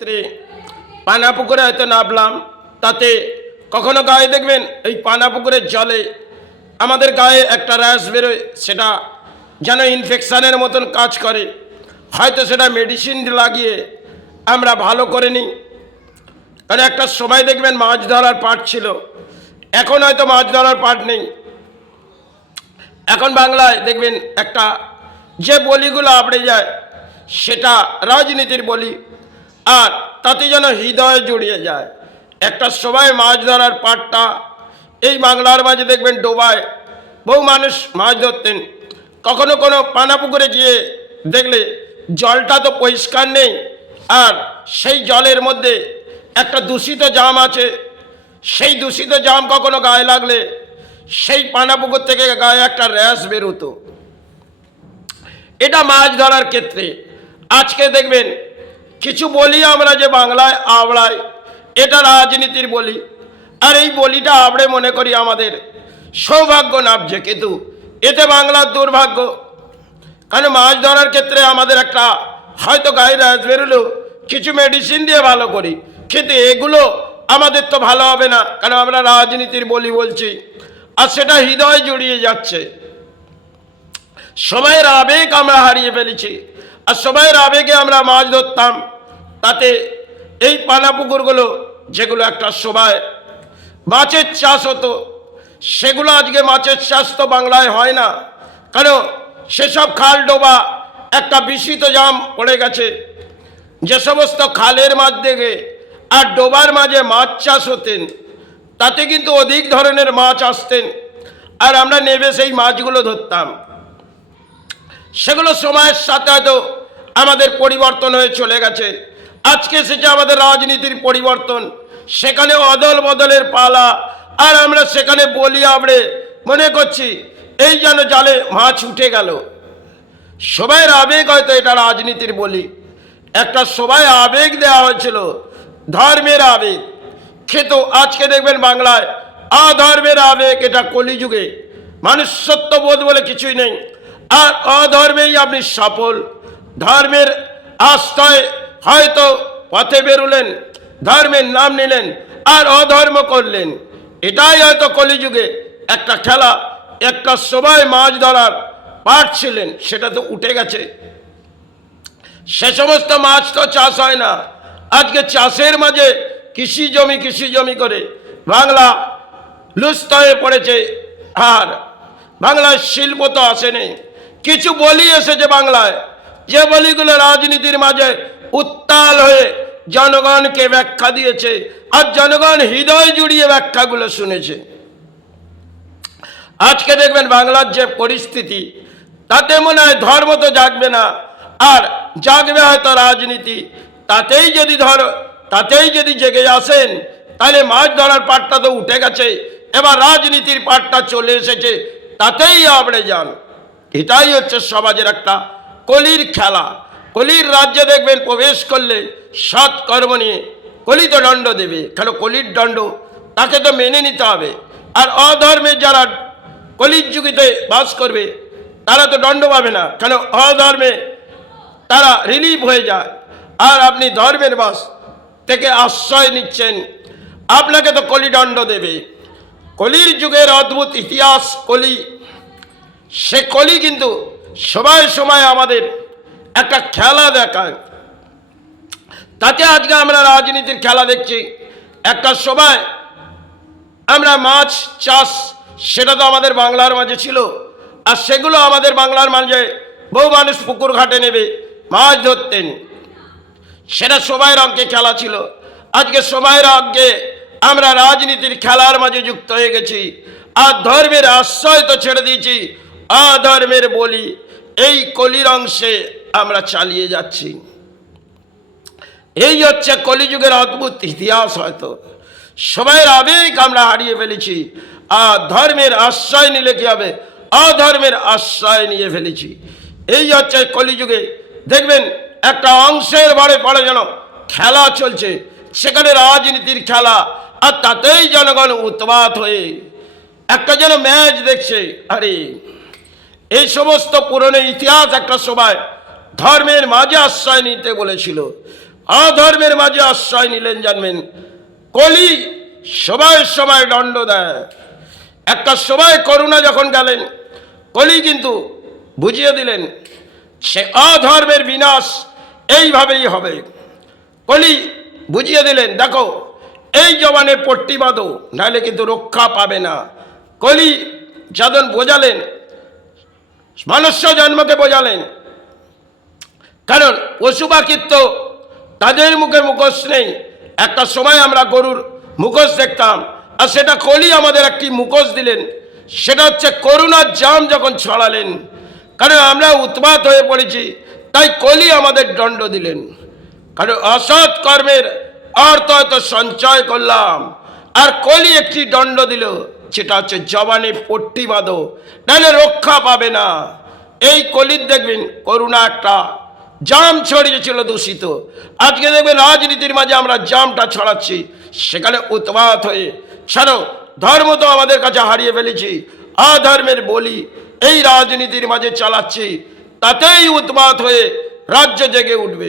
ক্ষেত্রে পানা পুকুরে হয়তো নামলাম, তাতে কখনো গায়ে দেখবেন এই পানা পুকুরের জলে আমাদের গায়ে একটা র্যাশ বেরোয়, সেটা যেন ইনফেকশানের মতন কাজ করে। হয়তো সেটা মেডিসিন লাগিয়ে আমরা ভালো করে নিই। কারণ একটা সময় দেখবেন মাছ ধরার পাট ছিল, এখন হয়তো মাছ ধরার পাট নেই। এখন বাংলায় দেখবেন একটা যে বলিগুলো আবড়ে যায় সেটা রাজনীতির বলি, আর তাতে যেন হৃদয় জড়িয়ে যায়। একটা সময় মাছ ধরার পাটটা এই বাংলার মাঝে দেখবেন ডোবায় বহু মানুষ মাছ ধরতেন। কখনো কোনো পানা পুকুরে গিয়ে দেখলে জলটা তো পরিষ্কার নেই, আর সেই জলের মধ্যে একটা দূষিত জাম আছে। সেই দূষিত জাম কখনো গায়ে লাগলে সেই পানা পুকুর থেকে গায়ে একটা র্যাশ বেরোতো। এটা মাছ ধরার ক্ষেত্রে। আজকে দেখবেন কিছু বলি আমরা যে বাংলায় আবড়ায়, এটা রাজনীতির বলি, আর এই বলিটা আবড়ে মনে করি আমাদের সৌভাগ্য নামছে, কিন্তু এতে বাংলার দুর্ভাগ্য। কারণ মাছ ধরার ক্ষেত্রে আমাদের একটা হয়তো গায়ে র্যাশ বেরোলো, কিছু মেডিসিন দিয়ে ভালো করি, কিন্তু এগুলো আমাদের তো ভালো হবে না, কারণ আমরা রাজনীতির বলি বলছি, আর সেটা হৃদয় জড়িয়ে যাচ্ছে। সময়ের আবেগ আমরা হারিয়ে ফেলেছি, আর সময়ের আবেগে আমরা মাছ ধরতাম। তাতে এই পানা পুকুরগুলো যেগুলো একটা সময় মাছের চাষ হতো, সেগুলো আজকে মাছের চাষ তো বাংলায় হয় না, কারণ সেসব খাল ডোবা একটা বিশিত জাম পড়ে গেছে। যে সমস্ত খালের মাছ থেকে আর ডোবার মাঝে মাছ চাষ হতেন, তাতে কিন্তু অধিক ধরনের মাছ আসতেন, আর আমরা নেমে সেই মাছগুলো ধরতাম। সেগুলো সময়ের সাথে হয়তো আমাদের পরিবর্তন হয়ে চলে গেছে। আজকে এসেছে আমাদের রাজনীতির পরিবর্তন, সেখানে অদল বদলের পালা, আর আমরা সেখানে বলি আবড়ে মনে করছি এই যেন জালে মাছ উঠে গেল। সবাইয়ের আবেগ হয়তো এটা রাজনীতির বলি। একটা সবাই আবেগ দেওয়া হয়েছিল, ধর্মের আবেগ, কিন্তু আজকে দেখবেন বাংলায় অধর্মের আবেগ। এটা কলিযুগে মনুষ্যত্ববোধ বলে কিছুই নেই, আর অধর্মেই আপনি সফল। ধর্মের আস্থায় হয়তো পথে বেরোলেন, ধর্মের নাম নিলেন, আর অধর্ম করলেন। এটাই হয়তো কলিযুগে একটা খেলা। একটা সময় মাছ ধরার পাট ছিলেন, সেটা তো উঠে গেছে। সে সমস্ত মাছ তো চাষ হয় না। আজকে চাষের মাঝে কৃষি জমি করে বাংলা লুপ্ত হয়ে পড়েছে, আর বাংলার শিল্প তো আসেনি। কিছু বলি এসেছে বাংলায়, যে বলিগুলো রাজনীতির মাঝে উত্তাল হয়ে জনগণকে ব্যাখ্যা দিয়েছে, আর জনগণ হৃদয় জুড়িয়ে ব্যাখ্যাগুলো শুনেছে। আজকে দেখবেন বাংলার যে পরিস্থিতি, তাতে মনে হয় ধর্ম তো জাগবে না, আর জাগবে হয়তো রাজনীতি। তাতেই যদি জেগে আসেন, তাহলে মাছ ধরার পাটটা তো উঠে গেছে, এবার রাজনীতির পাটটা চলে এসেছে, তাতেই আবড়ে যান। এটাই হচ্ছে সমাজের একটা কলির খেলা। কলির রাজ্যে দেখবেন প্রবেশ করলে সৎ কর্ম নিয়ে কলি তো দণ্ড দেবে, কেন কলির দণ্ড তাকে তো মেনে নিতে হবে। আর অধর্মের যারা কলির যুগেতে বাস করবে তারা তো দণ্ড পাবে না, কেন অধর্মে তারা রিলিফ হয়ে যায়। আর আপনি ধর্মের বাস থেকে আশ্রয় নিচ্ছেন, আপনাকে তো কলি দণ্ড দেবে। কলির যুগের অদ্ভুত ইতিহাস কলি। সে কলি কিন্তু সময় আমাদের একটা খেলা দেখায়। তাতে আজকে আমরা রাজনীতির খেলা দেখছি। একটা সময় আমরা মাছ চাষ, সেটা তো আমাদের বাংলার মাঝে ছিল, আর সেগুলো আমাদের বাংলার মাঝে বহু মানুষ পুকুর ঘাটে নেবে মাছ ধরতেন। সেটা সময়ের অঙ্কে খেলা ছিল। আজকে সময়ের অঙ্কে আমরা রাজনীতির খেলার মাঝে যুক্ত হয়ে গেছি, আর ধর্মের আশ্রয় তো ছেড়ে দিয়েছি, অধর্মের বলি এই কলির অংশে আমরা চালিয়ে যাচ্ছি। এই হচ্ছে কলিযুগের অদ্ভুত ইতিহাস। হয়তো সময়ের আবেগ আমরা হারিয়ে ফেলেছি, আর ধর্মের আশ্রয় নিলে কি হবে, অধর্মের আশ্রয় নিয়ে ফেলেছি। এই হচ্ছে কলিযুগে দেখবেন একটা অংশের পরে যেন খেলা চলছে, সেখানে রাজনীতির খেলা, আর তাতেই জনগণ উৎপাত হয়ে একটা যেন ম্যাচ দেখছে। আরে এই সমস্ত পুরনো ইতিহাস একটা সময় ধর্মের মাঝে আশ্রয় নিতে বলেছিল, অধর্মের মাঝে আশ্রয় নিলেন। জানবেন কলি সময় সময় দণ্ড দেয়। একটা সময় করুণা যখন গেলেন, কলি কিন্তু বুঝিয়ে দিলেন সে অধর্মের বিনাশ এইভাবেই হবে। কলি বুঝিয়ে দিলেন, দেখো এই জবানে পট্টি বাঁধো, নাহলে কিন্তু রক্ষা পাবে না। কলি যখন বোঝালেন, মনুষ্য জন্মকে বোঝালেন, কারণ পশু পাখির তো তাদের মুখে মুখোশ নেই। একটা সময় আমরা গরুর মুখোশ দেখতাম, আর সেটা কলি আমাদের একটি মুখোশ দিলেন, সেটা হচ্ছে করুণার জাম যখন ছড়ালেন। কারণ আমরা উৎপাত হয়ে পড়েছি, তাই কলি আমাদের দণ্ড দিলেন। কারণ অসৎ কর্মের অর্থ হয়তো সঞ্চয় করলাম, আর কলি একটি দণ্ড দিল, সেটা হচ্ছে জবানে পট্টি বাঁধো, নাহলে রক্ষা পাবে না। এই কলির দেখবেন করুণা একটা জাম ছড়িয়েছিল দূষিত। আজকে দেখবেন রাজনীতির মাঝে আমরা জামটা ছড়াচ্ছি, সেখানে উৎপাত হয়ে ছাড়ো ধর্ম তো আমাদের কাছে হারিয়ে ফেলেছি, অধর্মের বলি এই রাজনীতির মাঝে চালাচ্ছি, তাতেই উৎপাত হয়ে রাজ্য জেগে উঠবে।